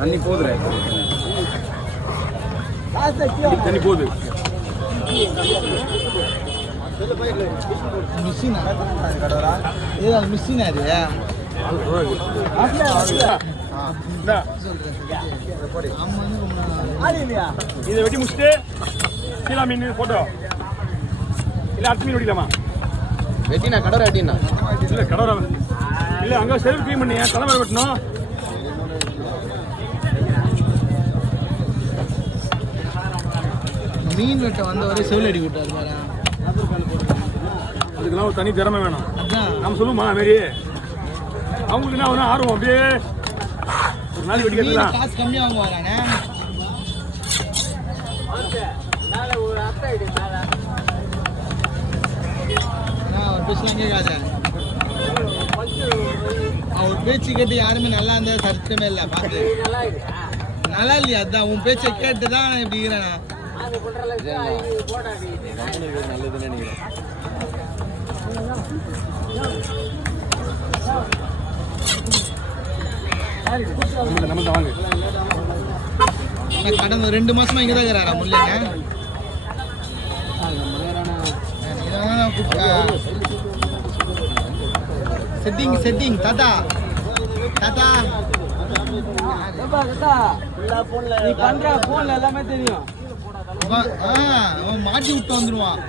தண்ணி போகுதுல தண்ணி போகுது மிஷினா ஏதோ மிஷினா இது இதை வெட்டி முடிச்சுட்டு சீலா மீன் போட்டோ இல்லை அடுத்த மீன் வெட்டிக்கலாமா வெட்டினா கடவுரை வெட்டினா இல்லை கடவுரை இல்லை அங்கே செல்ஃப் க்ளீன் பண்ணி தலைமை வெட்டணும் மீன் வெட்ட வந்தவரே செவில் அடி விட்டார் அதுக்கெல்லாம் ஒரு தனி திறமை வேணும் நம்ம சொல்லுமா மாரி அவங்களுக்கு என்ன ஆகும் ஆர்வம் அப்படியே ஒரு நாளைக்கு வெட்டிக்கலாம் காசு கம்மியாக வாங்குவாரானே அவர் பேசலாம் கேட்காத அவர் பேச்சு கேட்டு யாருமே நல்லா இருந்தா சத்தமே இல்லை பார்த்து நல்லா இல்லையா அதான் உன் பேச்சை கேட்டு தான் இப்படி இருக்கிறேன் நல்லதுன்னு நினைக்கிறேன் கடந்த 2 மாசமா இங்கதான் இருக்கிறாரா முல்லைங்க செட்டிங் செட்டிங் தாத்தா தாத்தா நீ பண்ற போன்ல எல்லாமே தெரியும் அவன் மாட்டி விட்டு வந்துருவான்